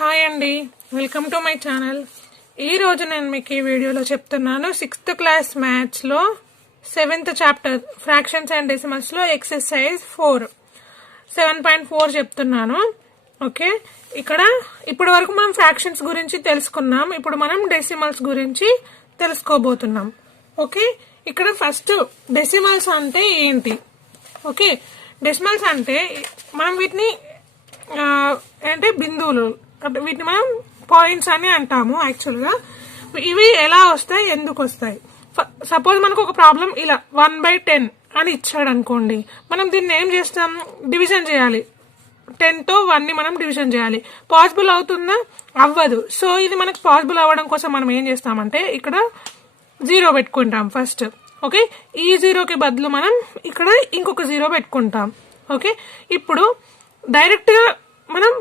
Hi అండి, welcome to my channel. ఈరోజు నేను మీకు ఈ వీడియోలో చెప్తున్నాను 6th క్లాస్ మ్యాథ్స్లో 7th చాప్టర్ ఫ్రాక్షన్స్ అండ్ డెసిమల్స్లో ఎక్సర్సైజ్ 7.4 చెప్తున్నాను. ఓకే, ఇక్కడ ఇప్పటి వరకు మనం ఫ్రాక్షన్స్ గురించి తెలుసుకున్నాం. ఇప్పుడు మనం డెసిమల్స్ గురించి తెలుసుకోబోతున్నాం. ఓకే, ఇక్కడ ఫస్ట్ డెసిమల్స్ అంటే ఏంటి? ఓకే, డెసిమల్స్ అంటే మనం వీటిని అంటే బిందువులు, వీటిని మనం పాయింట్స్ అని అంటాము. యాక్చువల్గా ఇవి ఎలా వస్తాయి, ఎందుకు వస్తాయి? సపోజ్ మనకు ఒక ప్రాబ్లం ఇలా 1/10 అని ఇచ్చాడు అనుకోండి, మనం దీన్ని ఏం చేస్తాం? డివిజన్ చేయాలి. 10తో 1ని మనం డివిజన్ చేయాలి. పాసిబుల్ అవుతుందా? అవ్వదు. సో ఇది మనకు పాసిబుల్ అవ్వడం కోసం మనం ఏం చేస్తామంటే ఇక్కడ 0 పెట్టుకుంటాం ఫస్ట్. ఓకే, ఈ 0కి బదులు మనం ఇక్కడ ఇంకొక 0 పెట్టుకుంటాం. ఓకే, ఇప్పుడు డైరెక్ట్ గా మనం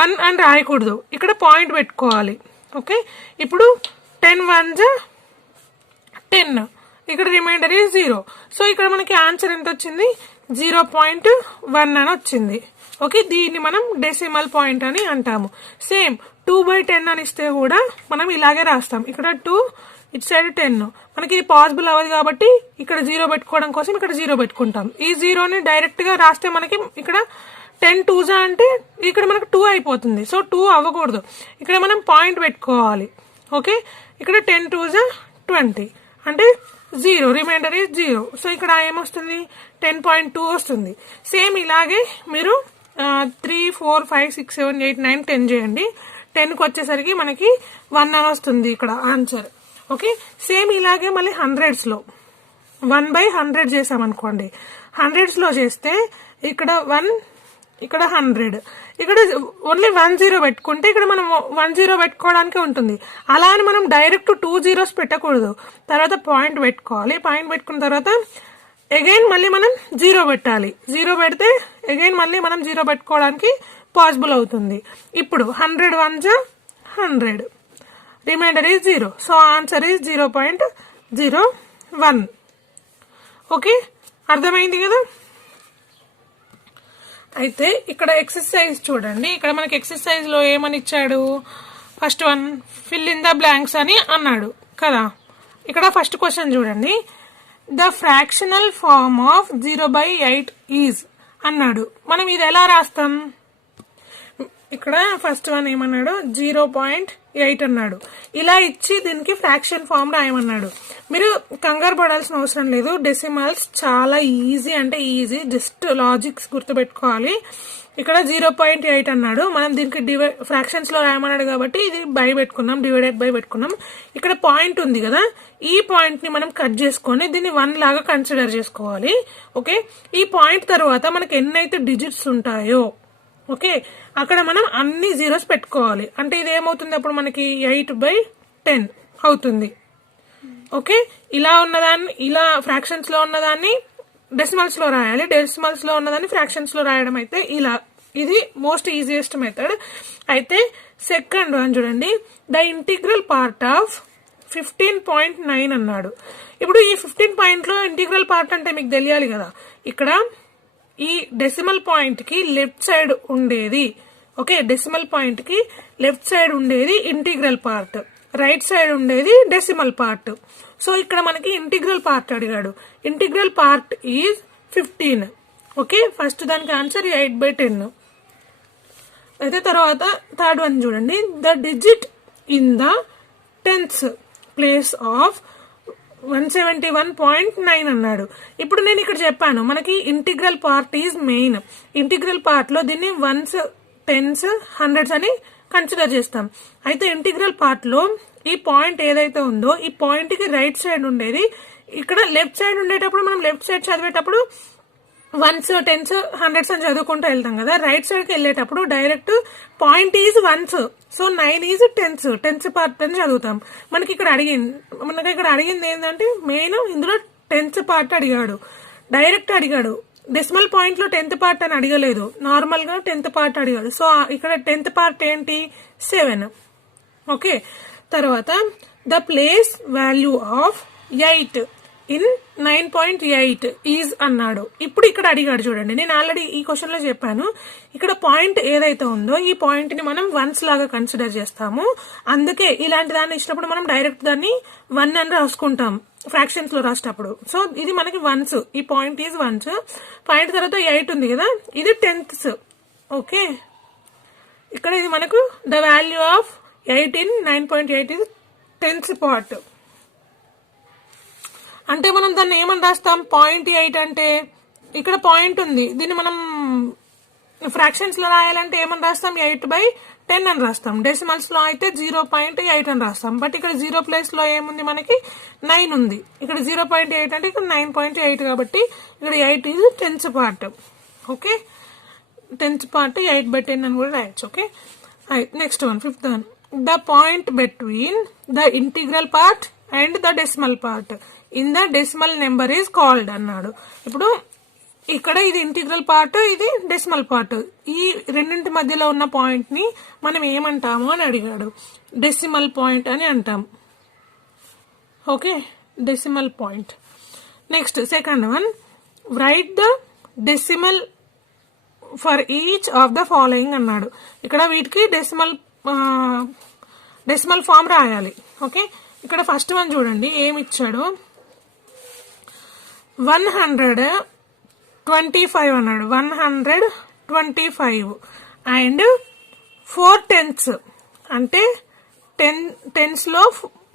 1 అని రాయకూడదు, ఇక్కడ పాయింట్ పెట్టుకోవాలి. ఓకే, ఇప్పుడు 10 1s 10, ఇక్కడ రిమైండర్ ఈజ్ 0. సో ఇక్కడ మనకి ఆన్సర్ ఎంత వచ్చింది? 0.1 అని వచ్చింది. ఓకే, దీన్ని మనం డెసిమల్ పాయింట్ అని అంటాము. సేమ్ 2/10 అని ఇస్తే కూడా మనం ఇలాగే రాస్తాం. ఇక్కడ 2, ఇటు సైడ్ 10. మనకి ఇది పాసిబుల్ అవ్వదు కాబట్టి ఇక్కడ 0 పెట్టుకోవడం కోసం ఇక్కడ 0 పెట్టుకుంటాం. ఈ 0ని డైరెక్ట్ గా రాస్తే మనకి ఇక్కడ 10 2s అంటే ఇక్కడ మనకు 2 అయిపోతుంది. సో 2 అవ్వకూడదు, ఇక్కడ మనం పాయింట్ పెట్టుకోవాలి. ఓకే, ఇక్కడ 10 2s 20 అంటే 0, రిమైండర్ ఈజ్ 0. సో ఇక్కడ ఏమొస్తుంది? 10.2 వస్తుంది. సేమ్ ఇలాగే మీరు 3 4 5 6 7 8 9 10 చేయండి. 10కి వచ్చేసరికి మనకి 1 అని వస్తుంది ఇక్కడ ఆన్సర్. ఓకే, సేమ్ ఇలాగే మళ్ళీ 100s లో 1/100 చేసామనుకోండి. 100s లో చేస్తే ఇక్కడ 1, ఇక్కడ 100, ఇక్కడ ఓన్లీ 1 0 పెట్టుకుంటే ఇక్కడ మనం 1 0 పెట్టుకోవడానికి ఉంటుంది. అలా అని మనం డైరెక్ట్ 2 zeros పెట్టకూడదు. తర్వాత పాయింట్ పెట్టుకోవాలి. పాయింట్ పెట్టుకున్న తర్వాత అగైన్ మళ్ళీ మనం 0 పెట్టాలి. 0 పెడితే అగైన్ మళ్ళీ మనం 0 పెట్టుకోవడానికి పాసిబుల్ అవుతుంది. ఇప్పుడు 100 1s 100, reminder is 0. So answer is 0.01. Okay, అర్థమైంది కదా? అయితే ఇక్కడ ఎక్సర్సైజ్ చూడండి. ఇక్కడ మనకి ఎక్సర్సైజ్ లో ఏమని ఇచ్చాడు? First one fill in the blanks అని అన్నాడు కదా. ఇక్కడ ఫస్ట్ క్వశ్చన్ చూడండి. The fractional form of 0/8 is అన్నాడు. మనం ఇది ఎలా రాస్తాం? ఇక్కడ ఫస్ట్ వన్ ఏమన్నాడు? 0.8 అన్నాడు. ఇలా ఇచ్చి దీనికి ఫ్రాక్షన్ ఫార్మ్ రాయమన్నాడు. మీరు కంగారు పడాల్సిన అవసరం లేదు. డెసిమల్స్ చాలా ఈజీ, అంటే ఈజీ. జస్ట్ లాజిక్స్ గుర్తుపెట్టుకోవాలి. ఇక్కడ 0.8 అన్నాడు. మనం దీనికి ఫ్రాక్షన్స్ లో రాయమన్నాడు కాబట్టి ఇది బై పెట్టుకున్నాం, డివైడెడ్ బై పెట్టుకున్నాం. ఇక్కడ పాయింట్ ఉంది కదా, ఈ పాయింట్ ని మనం కట్ చేసుకొని దీన్ని 1 లాగా కన్సిడర్ చేసుకోవాలి. ఓకే, ఈ పాయింట్ తర్వాత మనకి ఎన్నైతే డిజిట్స్ ఉంటాయో, ఓకే, అక్కడ మనం అన్ని జీరోస్ పెట్టుకోవాలి. అంటే ఇది ఏమవుతుంది అప్పుడు మనకి 8/10 అవుతుంది. ఓకే, ఇలా ఉన్నదాన్ని ఇలా ఫ్రాక్షన్స్ లో ఉన్నదాన్ని డెసిమల్స్ లో రాయాలి. డెసిమల్స్ లో ఉన్నదాన్ని ఫ్రాక్షన్స్ లో రాయడం అయితే ఇలా. ఇది మోస్ట్ ఈజియెస్ట్ మెథడ్. అయితే సెకండ్ వన్ చూడండి. ద ఇంటిగ్రల్ పార్ట్ ఆఫ్ 15.9 అన్నాడు. ఇప్పుడు ఈ 15 పాయింట్ లో ఇంటిగ్రల్ పార్ట్ అంటే మీకు తెలియాలి కదా. ఇక్కడ ఈ డెసిమల్ పాయింట్ కి లెఫ్ట్ సైడ్ ఉండేది, ఓకే, డెసిమల్ పాయింట్ కి లెఫ్ట్ సైడ్ ఉండేది ఇంటిగ్రల్ పార్ట్, రైట్ సైడ్ ఉండేది డెసిమల్ పార్ట్. సో ఇక్కడ మనకి ఇంటిగ్రల్ పార్ట్ అడిగాడు. Integral part is 15. Okay, first దానికి ఆన్సర్ 8/10. అయితే తర్వాత థర్డ్ వన్ చూడండి. The digit in the 10th place of 171.9 అన్నాడు. ఇప్పుడు నేను ఇక్కడ చెప్పాను మనకి integral part is main. Integral part లో దీన్ని 1s 10s 100s అని కన్సిడర్ చేస్తాం. అయితే ఇంటిగ్రల్ పార్ట్ లో ఈ పాయింట్ ఏదైతే ఉందో ఈ పాయింట్ కి రైట్ సైడ్ ఉండేది ఇక్కడ లెఫ్ట్ సైడ్ ఉండేటప్పుడు మనం లెఫ్ట్ సైడ్ చదివేటప్పుడు 1s 10s 100s అని చదువుకుంటూ వెళ్తాం కదా. రైట్ సైడ్ కి వెళ్ళేటప్పుడు direct point is 1s, so 9 is 10s part అని చదువుతాం. మనకి ఇక్కడ అడిగింది ఏంటంటే మెయిన్ ఇందులో 10th పార్ట్ అడిగాడు, డైరెక్ట్ అడిగాడు. డెసిమల్ పాయింట్ లో 10th పార్ట్ అని అడగలేదు, నార్మల్ గా 10th పార్ట్ అడిగాడు. సో ఇక్కడ 10th పార్ట్ ఏంటి? 7. ఓకే, తర్వాత the place value of 8 in 9.8 is అన్నాడు. ఇప్పుడు ఇక్కడ అడిగాడు చూడండి, నేను ఆల్రెడీ ఈ క్వశ్చన్ లో చెప్పాను, ఇక్కడ పాయింట్ ఏదైతే ఉందో ఈ పాయింట్ ని మనం వన్స్ లాగా కన్సిడర్ చేస్తాము. అందుకే ఇలాంటి దాన్ని ఇచ్చినప్పుడు మనం డైరెక్ట్ దాన్ని 1 అని రాసుకుంటాం ఫ్రాక్షన్స్ లో రాసేటప్పుడు. సో ఇది మనకి వన్స్, ఈ పాయింట్ ఈజ్ వన్స్. పాయింట్ తర్వాత 8 ఉంది కదా, ఇది టెన్త్స్. ఓకే, ఇక్కడ ఇది మనకు ద వాల్యూ ఆఫ్ 8 ఇన్ 9.8 ఇది 10th పార్ట్. అంటే మనం దాన్ని ఏమని రాస్తాం, 0.8 అంటే ఇక్కడ పాయింట్ ఉంది, దీన్ని మనం ఫ్రాక్షన్స్ లో రాయాలంటే ఏమని రాస్తాం, 8/10 అని రాస్తాం. డెసిమల్స్ లో అయితే 0.8 అని రాస్తాం. బట్ ఇక్కడ 0 ప్లేస్ లో ఏముంది, మనకి 9 ఉంది. ఇక్కడ 0.8 అంటే ఇక్కడ 9.8 కాబట్టి ఇక్కడ 8 ఇది 10th part. Okay, 10th part 8/10 అని కూడా రాయొచ్చు. Okay, next one, 5th one, the point between the integral part and the decimal part in the decimal number is called అన్నాడు. ఇప్పుడు ఇక్కడ ఇది ఇంటిగ్రల్ పార్ట్, ఇది డెసిమల్ పార్ట్. ఈ రెండింటి మధ్యలో ఉన్న పాయింట్ ని మనం ఏమంటాము అని అడిగాడు. డెసిమల్ పాయింట్ అని అంటాం. Okay, decimal point. Next second one, write the decimal for each of the following అన్నాడు. ఇక్కడ వీటికి డెసిమల్ ఫామ్ రాయాలి. ఓకే, ఇక్కడ ఫస్ట్ వన్ చూడండి ఏమి ఇచ్చాడు, 125 అన్నాడు. 125 అండ్ 4 tenths అంటే 10 లో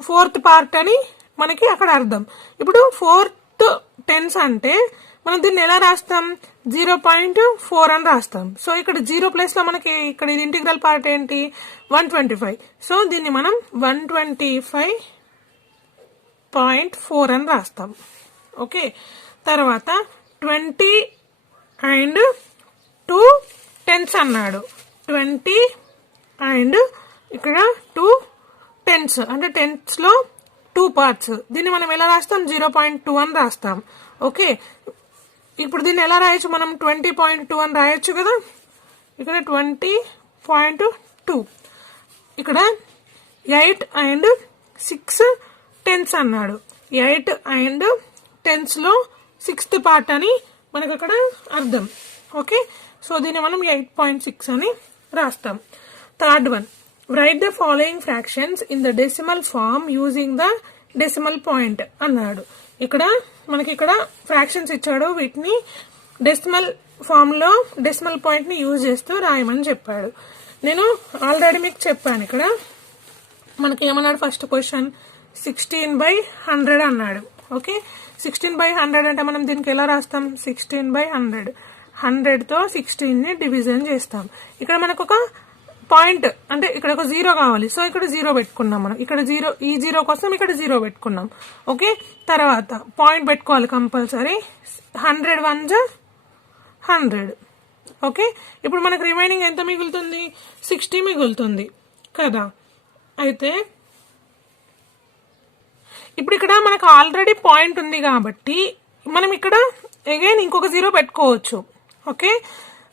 4th పార్ట్ అని మనకి అక్కడ అర్థం. ఇప్పుడు 4th tenths అంటే మనం దీన్ని ఎలా రాస్తాం, 0.4 అని రాస్తాం. సో ఇక్కడ 0 ప్లేస్ లో మనకి ఇక్కడ ఇది ఇంటిగ్రల్ పార్ట్ ఏంటి, 125. సో దీన్ని మనం 125.4 అని రాస్తాం. ఓకే, తర్వాత 20 అండ్ 2 tenths అన్నాడు. 20 అండ్ ఇక్కడ 2 tenths అంటే 10ths లో 2 parts. దీన్ని మనం ఎలా రాస్తాం, 0.2 అని రాస్తాం. ఓకే, ఇప్పుడు దీన్ని ఎలా రాయొచ్చు మనం, 20.2 అని రాయొచ్చు కదా. ఇక్కడ 20.2. ఇక్కడ 8 అండ్ 6 tenths అన్నాడు. 8 అండ్ 10ths లో 6th పార్ట్ అని మనకు అక్కడ అర్థం. ఓకే, సో దీన్ని మనం 8.6 అని రాస్తాం. Third one, write the following fractions in the decimal form using the decimal point అన్నాడు. ఇక్కడ మనకి ఇక్కడ ఫ్రాక్షన్స్ ఇచ్చాడు, వీటిని డెసిమల్ ఫామ్ లో డెసిమల్ పాయింట్ ని యూజ్ చేస్తూ రాయమని చెప్పాడు. నేను ఆల్రెడీ మీకు చెప్పాను. ఇక్కడ మనకి ఏమన్నాడు, ఫస్ట్ క్వశ్చన్ 16/100 అన్నాడు. ఓకే, 16/100 అంటే మనం దీనికి ఎలా రాస్తాం, 16/100. 100 తో 16 ని డివిజన్ చేస్తాం. ఇక్కడ మనకు ఒక పాయింట్ అంటే ఇక్కడ ఒక 0 కావాలి. సో ఇక్కడ 0 పెట్టుకున్నాం మనం. ఇక్కడ 0, ఈ 0 కోసం ఇక్కడ 0 పెట్టుకున్నాం. ఓకే, తర్వాత పాయింట్ పెట్టుకోవాలి కంపల్సరీ. 100 1 100. ఓకే, ఇప్పుడు మనకు రిమైనింగ్ ఎంత మిగులుతుంది, 60 మిగులుతుంది కదా. అయితే ఇప్పుడు ఇక్కడ మనకు ఆల్రెడీ పాయింట్ ఉంది కాబట్టి మనం ఇక్కడ అగైన్ ఇంకొక 0 పెట్టుకోవచ్చు. ఓకే,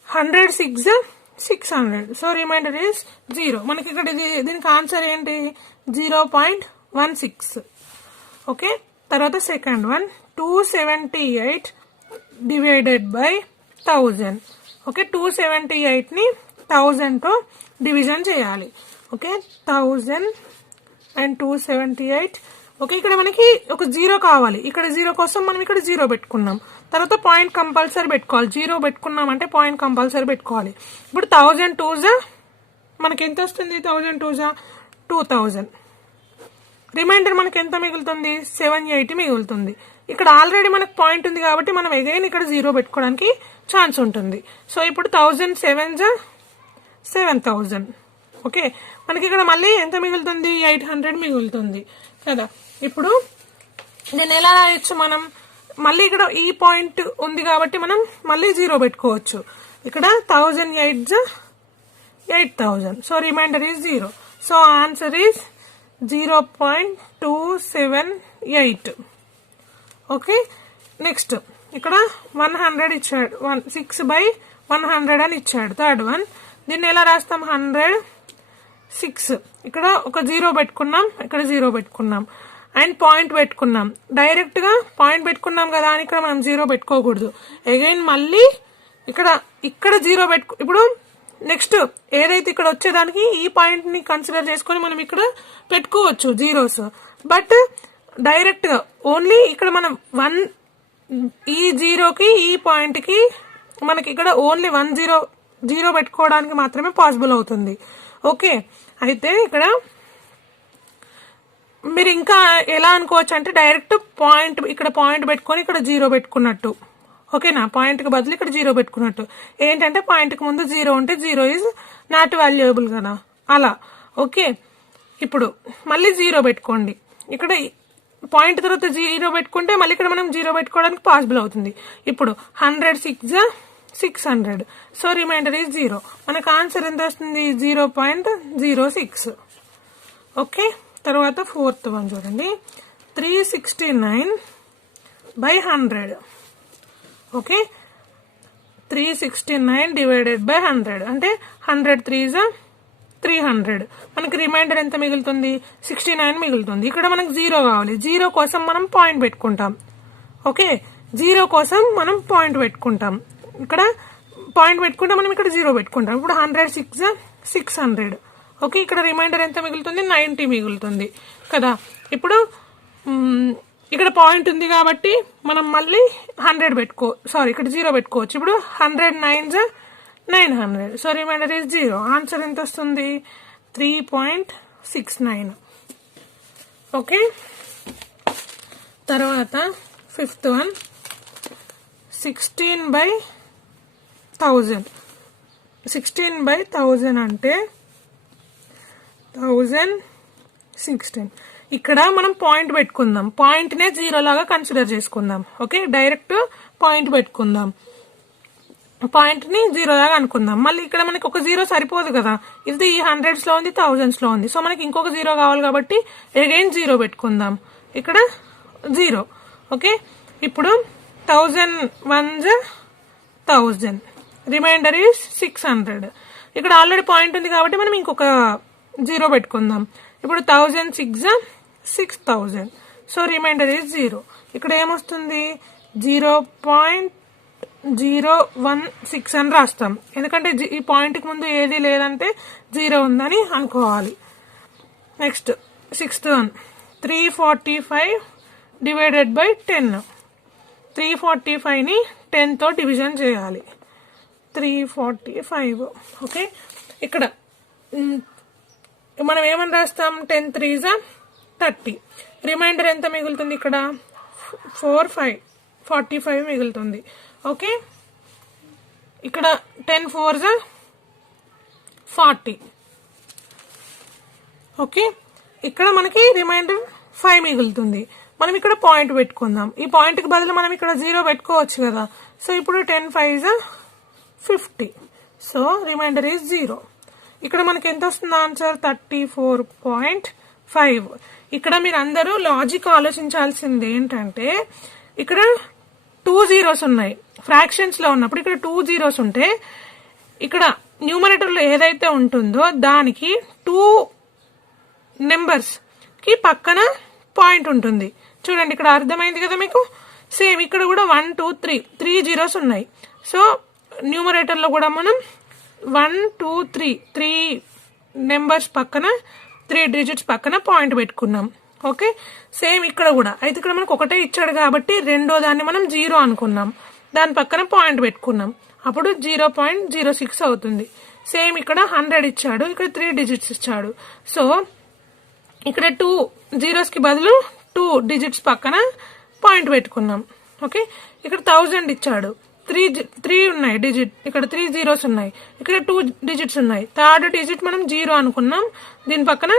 100 6 600. So remainder is 0. మనకి ఇక్కడ దీనికి ఆన్సర్ ఏంటి, 0.16. ఓకే, తర్వాత second one, 278 divided by 1000. Okay, 278 ని 1000 తో డివిజన్ చేయాలి. Okay, 1000 and 278. ఓకే, ఇక్కడ మనకి ఒక 0 కావాలి. ఇక్కడ 0 కోసం మనం ఇక్కడ 0 పెట్టుకున్నాం. తర్వాత పాయింట్ కంపల్సరీ పెట్టుకోవాలి. 0 పెట్టుకున్నాం అంటే పాయింట్ కంపల్సరీ పెట్టుకోవాలి. ఇప్పుడు 1000 2 మనకి ఎంత వస్తుంది, 1000 2 2000. రిమైండర్ మనకి ఎంత మిగులుతుంది, 780 మిగులుతుంది. ఇక్కడ ఆల్రెడీ మనకు పాయింట్ ఉంది కాబట్టి మనం అగైన్ ఇక్కడ 0 పెట్టుకోవడానికి ఛాన్స్ ఉంటుంది. సో ఇప్పుడు 1000 7 7000. ఓకే, మనకి ఇక్కడ మళ్ళీ ఎంత మిగులుతుంది, 800 మిగులుతుంది కదా. ఇప్పుడు దీన్ని ఎలా రాయొచ్చు మనం, మళ్ళీ ఇక్కడ ఈ పాయింట్ ఉంది కాబట్టి మనం మళ్ళీ 0 పెట్టుకోవచ్చు. ఇక్కడ 1000 8 8000. So reminder is 0. So answer is 0.278. Okay, next ఇక్కడ 100 ఇచ్చాడు, 6/100 అని ఇచ్చాడు. థర్డ్ వన్, దీన్ని ఎలా రాస్తాం, 100 6. ఇక్కడ ఒక 0 పెట్టుకున్నాం, ఇక్కడ 0 పెట్టుకున్నాం. అండ్ పాయింట్ పెట్టుకున్నాం. డైరెక్ట్ గా పాయింట్ పెట్టుకున్నాం కదా అని ఇక్కడ మనం 0 పెట్టుకోకూడదు. అగైన్ మళ్ళీ ఇక్కడ 0 ఇప్పుడు నెక్స్ట్ ఏదైతే ఇక్కడ వచ్చేదానికి ఈ పాయింట్ ని కన్సిడర్ చేసుకొని మనం ఇక్కడ పెట్టుకోవచ్చు జీరోస్. బట్ డైరెక్ట్ గా ఓన్లీ ఇక్కడ మనం 1 ఈ 0కి ఈ పాయింట్ కి మనకి ఇక్కడ ఓన్లీ 0 పెట్టుకోవడానికి మాత్రమే పాసిబుల్ అవుతుంది. ఓకే, అయితే ఇక్కడ మీరు ఇంకా ఎలా అనుకోవచ్చు అంటే డైరెక్ట్ పాయింట్ ఇక్కడ పాయింట్ పెట్టుకొని ఇక్కడ 0 పెట్టుకున్నట్టు. ఓకేనా, పాయింట్ కి బదులు ఇక్కడ 0 పెట్టుకున్నట్టు. ఏంటంటే పాయింట్ కి ముందు 0 ఉంటే 0 ఈజ్ నాట్ వాల్యుయబుల్ కదా, అలా. ఓకే, ఇప్పుడు మళ్ళీ 0 పెట్టుకోండి. ఇక్కడ పాయింట్ తర్వాత 0 పెట్టుకుంటే మళ్ళీ ఇక్కడ మనం 0 పెట్టుకోవడానికి పాసిబుల్ అవుతుంది. ఇప్పుడు 100 600, సో రిమైండర్ ఈజ్ 0. మనకు ఆన్సర్ ఎంత వస్తుంది? 0.06. ఓకే, తర్వాత 4th వన్ చూడండి, 369/100. ఓకే, 369 డివైడెడ్ బై 100 అంటే 100 3s 300. మనకి రిమైండర్ ఎంత మిగులుతుంది? 69 మిగులుతుంది. ఇక్కడ మనకు 0 కావాలి. 0 కోసం మనం పాయింట్ పెట్టుకుంటాం. ఓకే, 0 కోసం మనం పాయింట్ పెట్టుకుంటాం. ఇక్కడ పాయింట్ పెట్టుకుంటే మనం ఇక్కడ 0 పెట్టుకుంటాం. ఇప్పుడు 100 600. ఓకే, ఇక్కడ రిమైండర్ ఎంత మిగులుతుంది? 90 మిగులుతుంది కదా. ఇప్పుడు ఇక్కడ పాయింట్ ఉంది కాబట్టి మనం మళ్ళీ 100 ఇక్కడ 0 పెట్టుకోవచ్చు. ఇప్పుడు 100 9s 900, so reminder is 0. Answer ఎంత వస్తుంది? 3.69. ఓకే, తర్వాత 5th వన్, 16/1000. 16/1000 అంటే 1016. ఇక్కడ మనం పాయింట్ పెట్టుకుందాం. పాయింట్ నే 0 లాగా కన్సిడర్ చేసుకుందాం. ఓకే, డైరెక్ట్ పాయింట్ పెట్టుకుందాం. పాయింట్ ని 0 లాగా అనుకుందాం. మళ్ళీ ఇక్కడ మనకి ఒక 0 సరిపోదు కదా, ఇది ఈ 100s లో ఉంది, 1000s లో ఉంది. సో మనకి ఇంకొక 0 కావాలి కాబట్టి అగైన్ 0 పెట్టుకుందాం. ఇక్కడ 0. ఓకే, ఇప్పుడు 1000 1s 1000, రిమైండర్ ఈజ్ 600. ఇక్కడ ఆల్రెడీ పాయింట్ ఉంది కాబట్టి మనం ఇంకొక 0 పెట్టుకుందాం. ఇప్పుడు 1006 6000, సో రిమైండర్ ఈజ్ 0. ఇక్కడ ఏమొస్తుంది? 0.016 అని రాస్తాం. ఎందుకంటే ఈ పాయింట్ కి ముందు ఏది లేదంటే 0 ఉందని అనుకోవాలి. Next 6th one, 345 divided by 10. 345 ని 10 తో డివిజన్ చేయాలి. 345. ఓకే, ఇక్కడ మనం ఏమని రాస్తాం? 10 3s 30. రిమైండర్ ఎంత మిగులుతుంది? ఇక్కడ 45 మిగులుతుంది. ఓకే, ఇక్కడ 10 4s 40. ఓకే, ఇక్కడ మనకి రిమైండర్ 5 మిగులుతుంది. మనం ఇక్కడ పాయింట్ పెట్టుకుందాం. ఈ పాయింట్ కి బదులు మనం ఇక్కడ 0 పెట్టుకోవచ్చు కదా. సో ఇప్పుడు 10 5s 50, సో రిమైండర్ ఈజ్ 0. ఇక్కడ మనకి ఎంత వస్తుంది ఆన్సర్? 34.5. ఇక్కడ మీరు అందరూ లాజిక్ ఆలోచించాల్సింది ఏంటంటే ఇక్కడ 2 zeros ఉన్నాయి. ఫ్రాక్షన్స్ లో ఉన్నప్పుడు ఇక్కడ 2 zeros ఉంటే ఇక్కడ న్యూమరేటర్ లో ఏదైతే ఉంటుందో దానికి 2 నెంబర్స్ కి పక్కన పాయింట్ ఉంటుంది. చూడండి, ఇక్కడ అర్థమైంది కదా మీకు. సేమ్ ఇక్కడ కూడా 1 2 3 zeros ఉన్నాయి. సో న్యూమరేటర్ లో కూడా మనం 1 2 3 నెంబర్స్ పక్కన 3 digits పక్కన పాయింట్ పెట్టుకున్నాం. ఓకే, సేమ్ ఇక్కడ కూడా. అయితే ఇక్కడ మనకు ఒకటే ఇచ్చాడు కాబట్టి రెండో దాన్ని మనం 0 అనుకున్నాం, దాని పక్కన పాయింట్ పెట్టుకున్నాం. అప్పుడు 0.06 అవుతుంది. సేమ్ ఇక్కడ 100 ఇచ్చాడు, ఇక్కడ 3 digits ఇచ్చాడు. సో ఇక్కడ 2 zeros కి బదులు 2 digits పక్కన పాయింట్ పెట్టుకున్నాం. ఓకే, ఇక్కడ 1000 ఇచ్చాడు, 3 ఉన్నాయి డిజిట్, ఇక్కడ 3 zeros ఉన్నాయి, ఇక్కడ 2 digits ఉన్నాయి. థర్డ్ డిజిట్ మనం 0 అనుకున్నాం, దీని పక్కన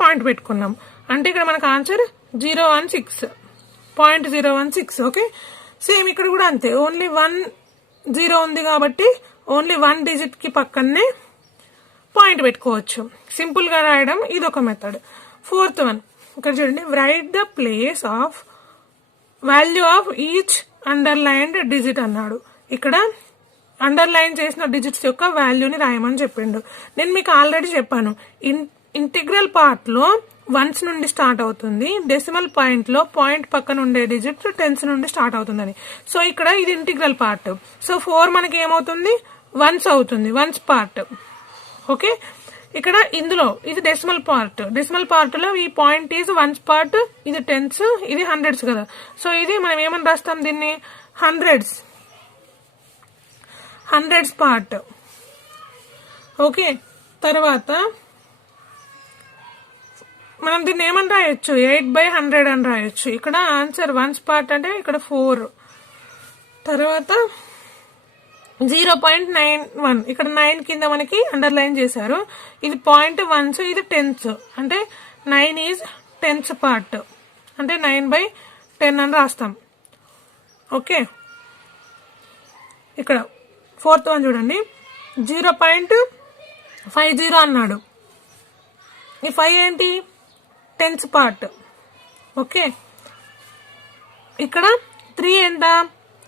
పాయింట్ పెట్టుకున్నాం. అంటే ఇక్కడ మనకు ఆన్సర్ 0.16. ఓకే, సేమ్ ఇక్కడ కూడా అంతే. ఓన్లీ 1 0 ఉంది కాబట్టి ఓన్లీ 1 digit కి పక్కనే పాయింట్ పెట్టుకోవచ్చు. సింపుల్ గా రాయడం ఇదొక మెథడ్. 4th వన్, ఇక్కడ చూడండి, right the place of value of each underlined digit అన్నాడు. ఇక్కడ అండర్లైన్ చేసిన డిజిట్స్ యొక్క వాల్యూని రాయమని చెప్పిండు. నేను మీకు ఆల్రెడీ చెప్పాను, ఇంటిగ్రల్ పార్ట్ లో వన్స్ నుండి స్టార్ట్ అవుతుంది, డెసిమల్ పాయింట్ లో పాయింట్ పక్కన ఉండే డిజిట్ టెన్స్ నుండి స్టార్ట్ అవుతుందని. సో ఇక్కడ ఇది ఇంటిగ్రల్ పార్ట్. సో 4 మనకి ఏమవుతుంది, వన్స్ అవుతుంది, వన్స్ పార్ట్. ఓకే, ఇక్కడ ఇందులో ఇది డెసిమల్ పార్ట్. డెసిమల్ పార్ట్ లో ఈ పాయింట్ ఈజ్ వన్స్ పార్ట్, ఇది టెన్స్, ఇది హండ్రెడ్స్ కదా. సో ఇది మనం ఏమని రాస్తాం, దీన్ని హండ్రెడ్స్ పార్ట్. ఓకే, తర్వాత మనం దీన్ని ఏమని రాయొచ్చు, 8/100 అని రాయొచ్చు. ఇక్కడ ఆన్సర్ వన్స్ పార్ట్ అంటే ఇక్కడ 4. తర్వాత 0.91 ఇక్కడ 9 కింద మనకి అండర్లైన్ చేశారు. ఇది పాయింట్ వన్స్, ఇది టెన్స్, అంటే 9 ఈజ్ టెన్స్ పార్ట్, అంటే 9/10 అని రాస్తాం. ఓకే, ఇక్కడ 4th వన్ చూడండి, 0.50 అన్నాడు. ఈ 5 ఏంటి, టెన్స్ పార్ట్. ఓకే, ఇక్కడ 3 ఎంత,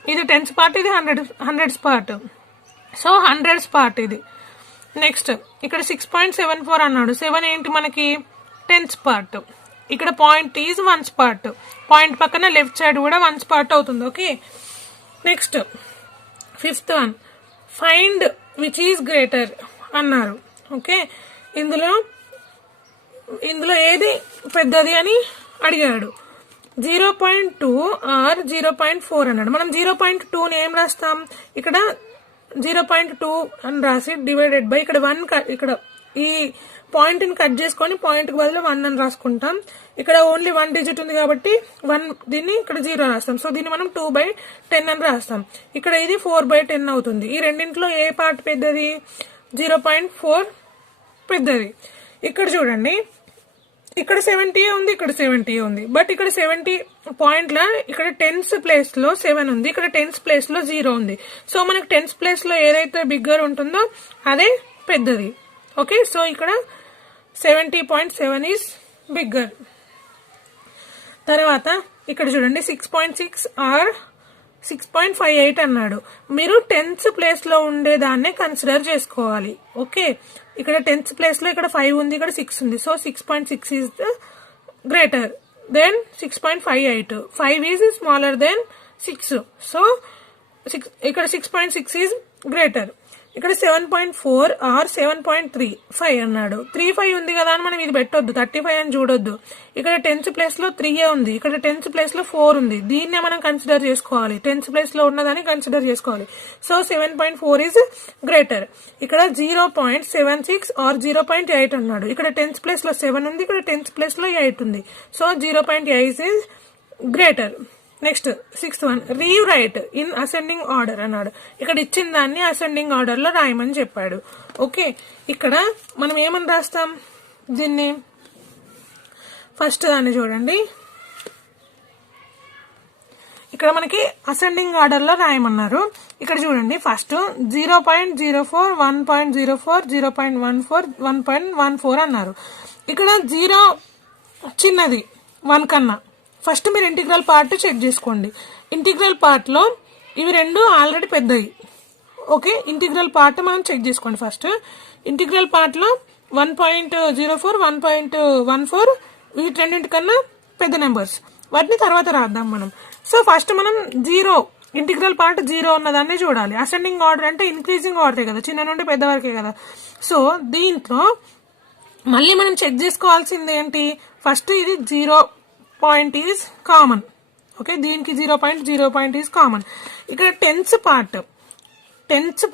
ఇది టెన్స్ పార్ట్, ఇది hundreds part. So hundreds part ఇది. నెక్స్ట్ ఇక్కడ 6.74 అన్నాడు. 7 ఏంటి మనకి, టెన్స్ పార్ట్. ఇక్కడ point is once part, point పక్కన లెఫ్ట్ సైడ్ కూడా వన్స్ పార్ట్ అవుతుంది. Okay, next 5th one, find which is greater అన్నారు. ఓకే, ఇందులో ఏది పెద్దది అని అడిగాడు. 0.2 ఆర్ 0.4 అన్నాడు. మనం 0.2ని ఏం రాస్తాం, ఇక్కడ 0.2 అని రాసి డివైడెడ్ బై ఇక్కడ 1, ఇక్కడ ఈ పాయింట్ ని కట్ చేసుకొని పాయింట్ కి బదులు 1 అని రాసుకుంటాం. ఇక్కడ ఓన్లీ 1 డిజిట్ ఉంది కాబట్టి 1, దీన్ని ఇక్కడ 0 రాస్తాం. సో దీన్ని మనం 2/10 అని రాస్తాం. ఇక్కడ ఇది 4/10 అవుతుంది. ఈ రెండింటిలో ఏ పార్ట్ పెద్దది, 0.4 పెద్దది. ఇక్కడ చూడండి, ఇక్కడ 70 ఉంది, ఇక్కడ 70 ఉంది. బట్ ఇక్కడ 70 పాయింట్ల ఇక్కడ టెన్స్ ప్లేస్ లో 7 ఉంది, ఇక్కడ టెన్స్ ప్లేస్ లో 0 ఉంది. సో మనకి టెన్స్ ప్లేస్ లో ఏదైతే బిగ్గర్ ఉంటుందో అదే పెద్దది. ఓకే, సో ఇక్కడ 70.7 ఈజ్ బిగ్గర్. తర్వాత ఇక్కడ చూడండి, 6.6 ఆర్ 6.58 అన్నాడు. మీరు టెన్స్ ప్లేస్ లో ఉండేదాన్నే కన్సిడర్ చేసుకోవాలి. ఓకే, ఇక్కడ టెన్స్ ప్లేస్ లో ఇక్కడ 5 ఉంది, ఇక్కడ 6 ఉంది. So 6.6 is greater than 6.58. 5 is smaller than 6. So ఇక్కడ 6.6 ఈజ్ గ్రేటర్. ఇక్కడ 7.4 ఆర్ 7.35 అన్నాడు. 35 ఉంది కదా అని మనం ఇది పెట్టొద్దు, 35 అని చూడొద్దు. ఇక్కడ టెన్స్ ప్లేస్ లో 3 ఉంది, ఇక్కడ టెన్స్ ప్లేస్ లో 4 ఉంది. దీన్నే మనం కన్సిడర్ చేసుకోవాలి, టెన్స్ ప్లేస్ లో ఉన్నదాన్ని కన్సిడర్ చేసుకోవాలి. So 7.4 is greater. ఇక్కడ 0.76 ఆర్ 0.8 అన్నాడు. ఇక్కడ టెన్స్ ప్లేస్ లో 7 ఉంది, ఇక్కడ టెన్స్ ప్లేస్ లో 8 ఉంది. So 0.8 is greater. Next 6th one, rewrite in ascending order అన్నాడు. ఇక్కడ ఇచ్చిన దాన్ని అసెండింగ్ ఆర్డర్ లో రాయమని చెప్పాడు. ఓకే, ఇక్కడ మనం ఏమని రాస్తాం దీన్ని, ఫస్ట్ దాన్ని చూడండి, ఇక్కడ మనకి అసెండింగ్ ఆర్డర్ లో రాయమన్నారు. ఇక్కడ చూడండి, ఫస్ట్ 0.04, 1.04, 0.14, 1.14 అన్నారు. ఇక్కడ 0 చిన్నది 1 కన్నా. ఫస్ట్ మీరు ఇంటిగ్రల్ పార్ట్ చెక్ చేసుకోండి. ఇంటిగ్రల్ పార్ట్ లో ఇవి రెండు ఆల్రెడీ పెద్దవి. ఓకే, ఇంటిగ్రల్ పార్ట్ మనం చెక్ చేసుకోండి. ఫస్ట్ ఇంటిగ్రల్ పార్ట్ లో 1.04, 1.14 వీటి రెండింటికన్నా పెద్ద నెంబర్స్, వాటిని తర్వాత రాద్దాం మనం. సో ఫస్ట్ మనం 0 ఇంటిగ్రల్ పార్ట్ 0 ఉన్నదాన్ని చూడాలి. అసెండింగ్ ఆర్డర్ అంటే ఇంక్రీజింగ్ ఆర్డరే కదా, చిన్న నుండి పెద్ద వరకే కదా. సో దీంట్లో మళ్ళీ మనం చెక్ చేసుకోవాల్సింది ఏంటి, ఫస్ట్ ఇది 0 పాయింట్ ఈజ్ కామన్. ఓకే, దీనికి 0 పాయింట్ ఈజ్ కామన్. ఇక్కడ టెన్స్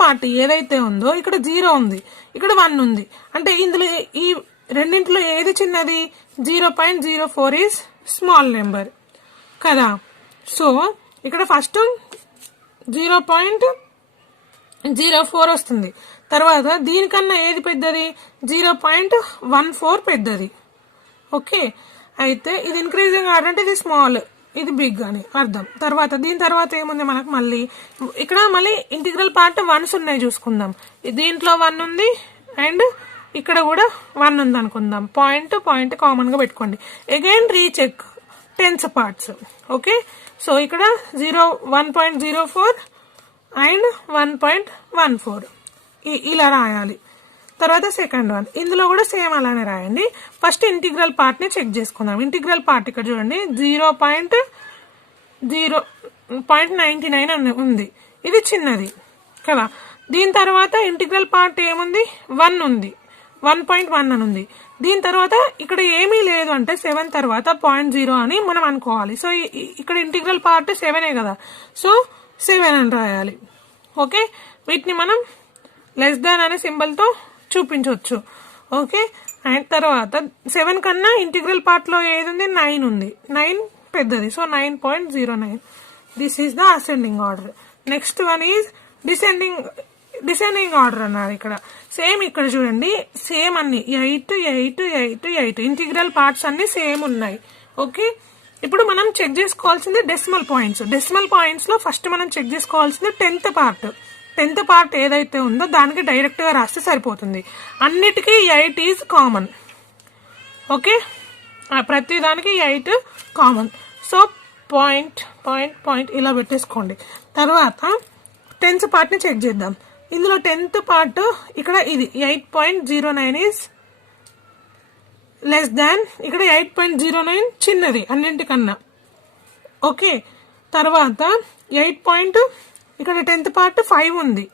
పార్ట్ ఏదైతే ఉందో ఇక్కడ 0 ఉంది, ఇక్కడ 1 ఉంది. అంటే ఇందులో ఈ రెండింటిలో ఏది చిన్నది, 0.04 ఈజ్ స్మాల్ నెంబర్ కదా. సో ఇక్కడ ఫస్ట్ 0.04 వస్తుంది. తర్వాత దీనికన్నా ఏది పెద్దది, 0.14 పెద్దది. ఓకే, అయితే ఇది ఇంక్రీజింగ్ ఆర్డర్ అంటే ఇది స్మాల్, ఇది బిగ్ అని అర్థం. తర్వాత దీని తర్వాత ఏముంది మనకు, మళ్ళీ ఇక్కడ మళ్ళీ ఇంటిగ్రల్ పార్ట్ 1s ఉన్నాయి చూసుకుందాం. దీంట్లో 1 ఉంది అండ్ ఇక్కడ కూడా 1 ఉంది అనుకుందాం. పాయింట్ కామన్ గా పెట్టుకోండి. Again recheck tens parts. Okay, so ఇక్కడ 1.04 అండ్ 1.14 ఇలా రాయాలి. తర్వాత సెకండ్ వన్, ఇందులో కూడా సేమ్ అలానే రాయండి. ఫస్ట్ ఇంటిగ్రల్ పార్ట్ ని చెక్ చేసుకుందాం. ఇంటిగ్రల్ పార్ట్ ఇక్కడ చూడండి 0.99 ఉంది, ఇది చిన్నది కదా. దీని తర్వాత ఇంటిగ్రల్ పార్ట్ ఏముంది 1 ఉంది, 1.1 అని ఉంది. దీని తర్వాత ఇక్కడ ఏమీ లేదు అంటే 7 తర్వాత 0.0 అని మనం అనుకోవాలి. సో ఇక్కడ ఇంటిగ్రల్ పార్ట్ 7 కదా, సో 7 అని రాయాలి. ఓకే, వీటిని మనం లెస్ దాన్ అనే సింబల్ తో చూపించవచ్చు. ఓకే, అండ్ తర్వాత 7 కన్నా ఇంటిగ్రల్ పార్ట్ లో ఏది ఉంది 9 ఉంది, 9 పెద్దది, so 9.09. This is the ascending order. Next one is descending order అన్నారు. ఇక్కడ సేమ్, ఇక్కడ చూడండి సేమ్ అన్ని 8 8 8 8 ఇంటిగ్రల్ పార్ట్స్ అన్ని సేమ్ ఉన్నాయి. ఓకే, ఇప్పుడు మనం చెక్ చేసుకోవాల్సింది డెసిమల్ పాయింట్స్. డెసిమల్ పాయింట్స్ లో ఫస్ట్ మనం చెక్ చేసుకోవాల్సింది 10th పార్ట్. 10th పార్ట్ ఏదైతే ఉందో దానికి డైరెక్ట్ గా రాస్తే సరిపోతుంది. అన్నిటికీ 8 ఈజ్ కామన్. ఓకే, ప్రతి దానికి 8 common. So point point point ఇలా పెట్టేసుకోండి. తర్వాత 10th పార్ట్ ని చెక్ చేద్దాం. ఇందులో 10th పార్ట్ ఇక్కడ ఇది 8.09 ఈజ్ లెస్ దాన్, ఇక్కడ 8.09 చిన్నది అన్నింటికన్నా. ఓకే, తర్వాత 8. ఇక్కడ 10th పార్ట్ 5 ఉంది,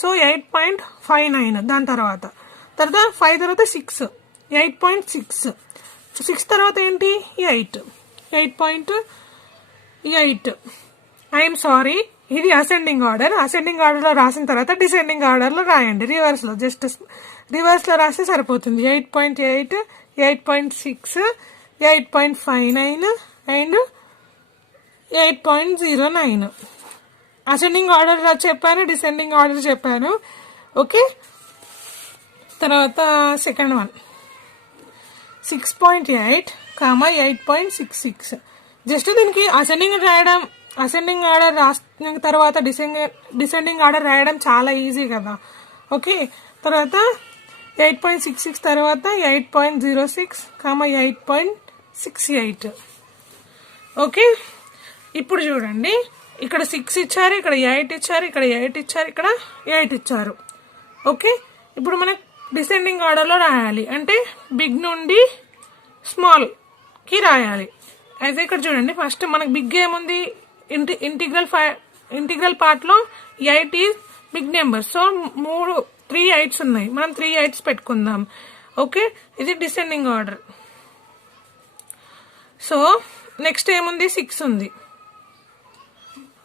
సో 8.59. దాని తర్వాత 5 తర్వాత 6, 8.6. 6 తర్వాత ఏంటి 8.8. ఐఎమ్ సారీ, ఇది అసెండింగ్ ఆర్డర్. అసెండింగ్ ఆర్డర్ లో రాసిన తర్వాత డిసెండింగ్ ఆర్డర్ లో రాయండి, రివర్స్ లో, జస్ట్ రివర్స్ లో రాస్తే సరిపోతుంది. 8.8, 8.6, 8.59 అండ్ 8.09. అసెండింగ్ ఆర్డర్ చెప్పాను, డిసెండింగ్ ఆర్డర్ చెప్పాను. ఓకే, తర్వాత సెకండ్ వన్ 6.8, 8.66. జస్ట్ దీనికి అసెండింగ్ ఆర్డర్ రాసిన తర్వాత డిసెండింగ్ ఆర్డర్ రాయడం చాలా ఈజీ కదా. ఓకే, తర్వాత 8.66 తర్వాత 8.06, 8.68. ఓకే, ఇప్పుడు చూడండి ఇక్కడ 6 ఇచ్చారు, ఇక్కడ 8 ఇచ్చారు, ఇక్కడ 8 ఇచ్చారు, ఇక్కడ 8 ఇచ్చారు. ఓకే, ఇప్పుడు మనం డిసెండింగ్ ఆర్డర్ లో రాయాలి, అంటే బిగ్ నుండి స్మాల్ కి రాయాలి. అయితే ఇక్కడ చూడండి ఫస్ట్ మనకు బిగ్ ఏముంది, ఇంటిగ్రల్ పార్ట్ లో 8 is big number, so 3 8s ఉన్నాయి, మనం 3 8s పెట్టుకుందాం. ఓకే, ఇది డిసెండింగ్ ఆర్డర్. సో నెక్స్ట్ ఏముంది 6 ఉంది.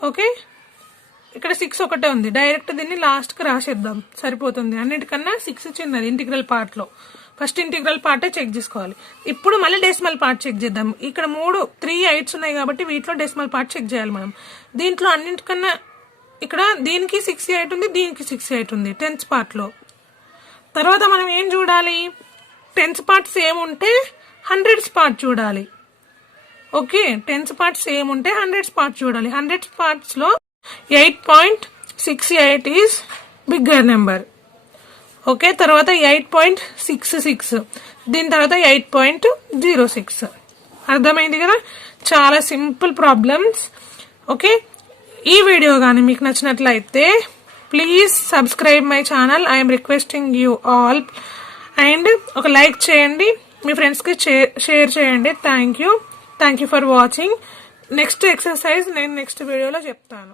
ఓకే, ఇక్కడ 6 ఒకటే ఉంది, డైరెక్ట్ దీన్ని లాస్ట్ కి రాసేద్దాం సరిపోతుంది. అన్నిటికన్నా 6 చిన్నది ఇంటిగ్రల్ పార్ట్ లో. ఫస్ట్ ఇంటిగ్రల్ పార్టే చెక్ చేసుకోవాలి. ఇప్పుడు మళ్ళీ డెసిమల్ పార్ట్ చెక్ చేద్దాం. ఇక్కడ 3 8s ఉన్నాయి కాబట్టి వీటిలో డెసిమల్ పార్ట్ చెక్ చేయాలి మనం. దీంట్లో అన్నింటికన్నా ఇక్కడ దీనికి 6 8 ఉంది, దీనికి 6 8 ఉంది 10th పార్ట్ లో. తర్వాత మనం ఏం చూడాలి, 10th పార్ట్ సేమ్ ఉంటే 100s పార్ట్ చూడాలి. ఓకే, 10th పార్ట్ సేమ్ ఉంటే 100s పార్ట్ చూడాలి. 100s పార్ట్స్ లో 8.68 ఈజ్ బిగ్గర్ నెంబర్. ఓకే, తర్వాత 8.66, దీని తర్వాత 8.06. అర్థమైంది కదా, చాలా సింపుల్ ప్రాబ్లమ్స్. ఓకే, ఈ వీడియో కానీ మీకు నచ్చినట్లయితే please subscribe my channel. I'm requesting you all. And ఒక లైక్ చేయండి, మీ ఫ్రెండ్స్కి షేర్ చేయండి. Thank you for watching. Next exercise నేను నెక్స్ట్ వీడియోలో చెప్తాను.